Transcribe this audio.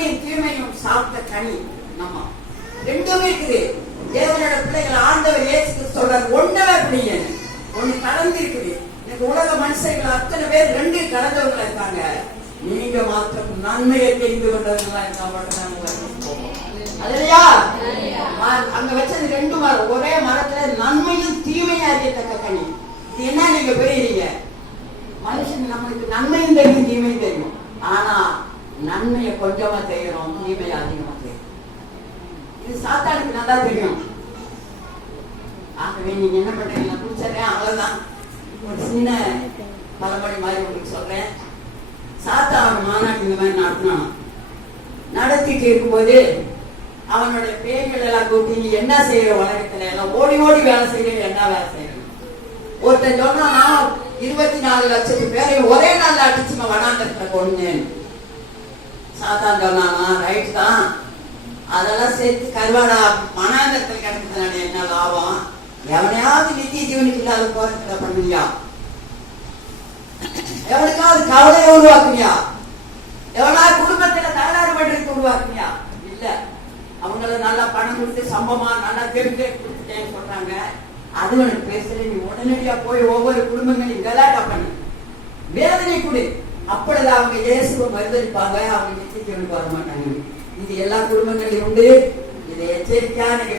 நன்மையும் தீமையும் சாப்பிட்ட கனி நம்ம ரெண்டுமே இருக்குது. தேவனோட பிள்ளைகள் ஆண்டவர் இயேசு சொல்றாரு, ஒன்னவே பிடிங்க, ஒண்ணு கடந்து இருக்குது. இந்த உலக மனுஷர்கள் அத்தனை பேர் ரெண்டு கடந்தவங்களா இருக்காங்க. நீங்க மாத்திரம் நன்மையை தெரிந்து கொண்டவங்களா இருந்தா அதுலையா அங்க வச்சது ரெண்டு மரம், ஒரே மரத்துல நன்மையும் தீமையும் அறியத்தக்க கனி. இது என்ன நீங்க பெரியீங்க? மனுஷன் நம்மளுக்கு நன்மையும் தெரியும் தீமையும் தெரியும். ஆனா நன்மையை கொஞ்சமா செய்யறோம், தீமையை அதிகமா செய்யறோம். இது சாத்தானுக்கு நல்லா தெரியும். ஆகவே நீங்க என்ன பண்றீங்க? குடிச்சறேன் அவ்வளவுதான். ஒரு சின்ன பழமொழி மாதிரி உங்களுக்கு சொல்றேன். சாத்தான் மாநாடு இந்த மாதிரி நடத்தினான். நடத்திட்டு இருக்கும்போது அவனுடைய பேய்கள் எல்லாம் கூட்டி, நீ என்ன செய்யற உலகத்துல எல்லாம் ஓடி ஓடி வேலை செய்யற, என்ன வேலை செய்யணும்? ஒருத்தன் சொன்னா, நான் 24 லட்சம் பேரை ஒரே நாள்ல அடிச்சுமா வனாந்தரத்துல கொண்டேன். சாத்தான் சொன்னானா, ரைட் தான், அதெல்லாம் சேர்த்து கருவாடா வனாந்தரத்துல கிடக்குதுனால என்ன லாபம்? எவனையாவது நித்திய ஜீவனுக்கு இல்லாத போறதுல பண்ணுவியா? எவனுக்காவது கவலையை உருவாக்குவியா? எவனா குடும்பத்துல தகராறு பண்றதுக்கு உருவாக்குவியா? இல்ல, அவங்கள நல்லா பணம் கொடுத்து சம்பவமா நல்லா தெரிஞ்சு கொடுத்துட்டேன்னு சொல்றாங்க. அது உனக்கு பேசல, நீ உடனடியா போய் ஒவ்வொரு குடும்பங்களையும் கலாட்டா பண்ணு, வேதனை கொடு. அப்பொழுது அவங்க இயேசுவை மறுதளிப்பாங்க, அவங்க நிச்சயத்துக்கு வர மாட்டாங்க. இது எல்லா குடும்பங்களையும் உண்டு. இதை எச்சரிக்கையா